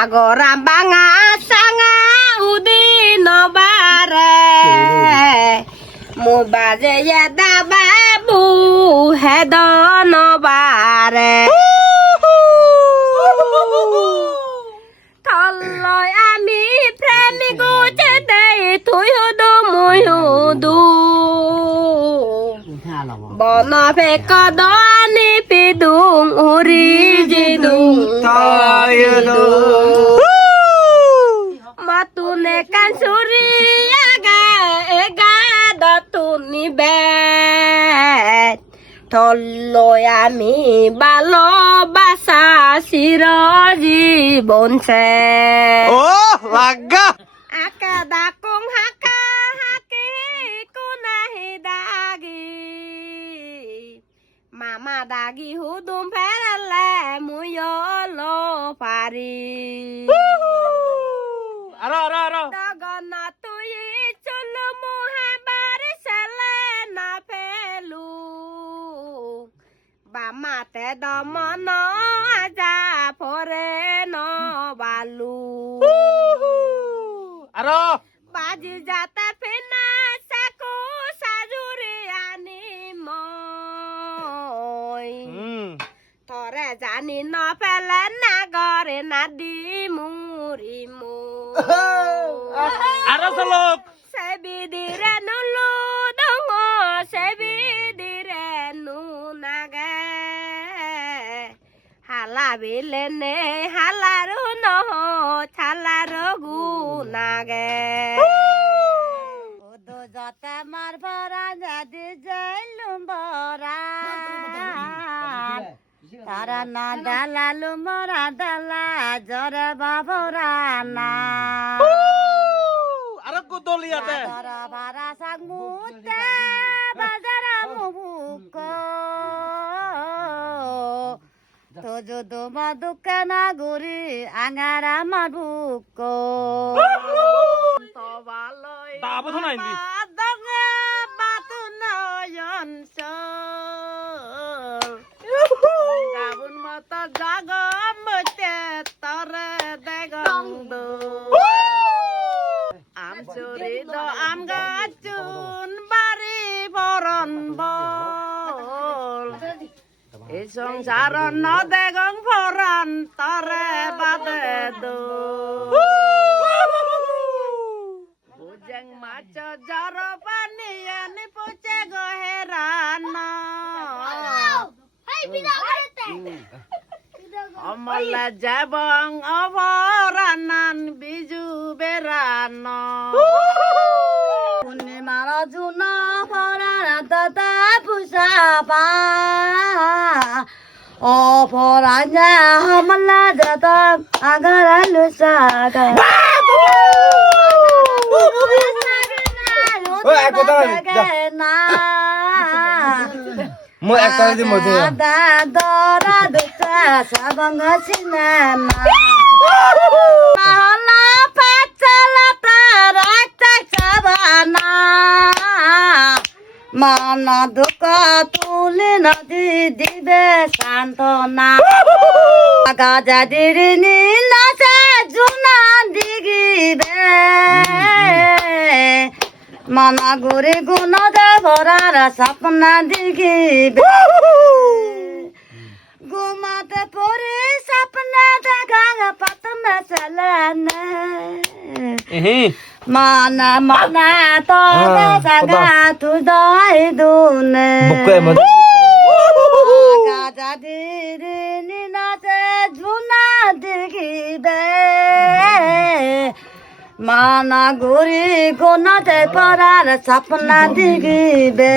আগরা বাঙা সাঙা উদিন বারে মো বাজে দা বাবু বন ফেক দানি পিদুং উরি জিদুং তয়দু মাতুনে কানসুরি আগা এগা দাতুনি বেট থলয় আমি ভালোবাসা চির জীবন সে ও, লাগা। আকা পারি আরও আরও আরও দগন তুই চলু মুহাবার সেলে না ফেলু বামাতে দমন আজা পরে ন বালু আরও বাজি যাতে ফিনা সাকু সাজুরি আনি মই তরে জানি ন পেলে গরে না দি মুরি মু আরও চলক সেবিদিরে নুলু সেবি দিরে নু নাগে হালা বিলে নে হালারু নহ ছালারু গু নাগে তারা না দালালু মরা দালা জরে বাবরা না। আরও কুদলিয়াতে Badara bara sang mute badara mubuko তো যদু মাদুকা না গুরি আঙারা বাবু তো নাই দি। বাতু নয়ন গাবুন মত জাগ মতে তরে দেগন্দ আম চুরি দ। আম গাছুন বাড়ি বরণ বল। এই সংসার ন দেগং ফরান তরে বাদে দো। বুজেং মাছ জর পানি আনি পুচে গহেরান অমলা যাবং অভরানান বিজু বেরান পূর্ণিমার জুন ফরান দাদা পুষাবা অপরাঞ্জা হামলা দাদা আগারা লুসাগা যা। মই একটা দি মধ্যে দাদা দুটা সাবঙ্গ সিনেমা মাহলা পাচালা তার চাবানা মানা দুঃখ তুলে নদী দিবে সান্ত্বনা গাজা দিরিনি নাচে জুনা দিগিবে মানা গুরি গুণ দেবরার স্বপ্না দিগিবে দুনে বুকে মধ্যে গাজা দিরে নিনাতে ঝুনা দেখিবে মানা ঘুরি গোনাতে পড়ার স্বপ্না দেখিবে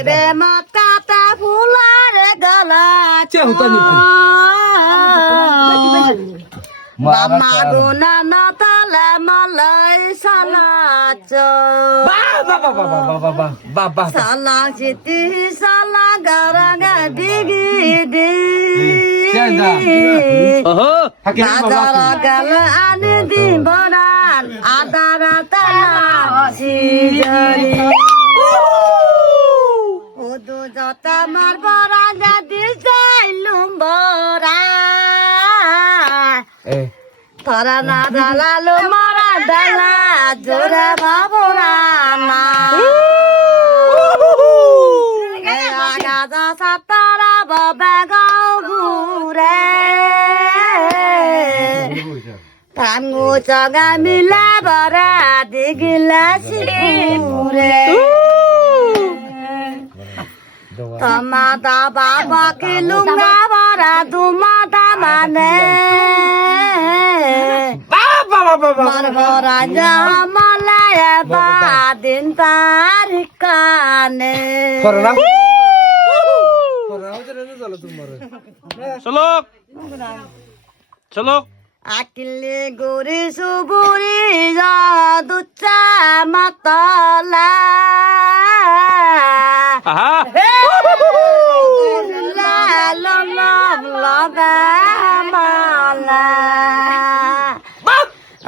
রে মাতাটা होता मागो नाताले मलाई सनाच सला जिती साला गरग दिगी दिगर गल आने दिन बनान आधार ता তারা না দালালো মারা দালা জোরে বাবুরা না গাজা সাতারা বাবা গাও ঘুরে টাঙ্গু চগা মিলা বরা দিগিলা সিপুরে তমাতা বাবা কি বরা দুমাতা মানে। দিন করোনা করোনা চলে চলো তোমার চলো। চলো। আকিলে গুরি সুবুরি দুচ্চা মাতলা। আহা।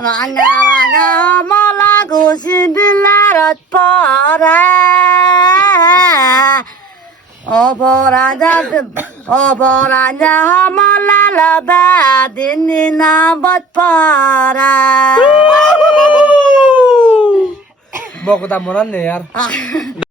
রাঙা রাঙা মলা ঘুষি বিলারত পরা অপরাজা অপরাজা মলা লবা দিন না বত পরা বকতা মনান নেই আর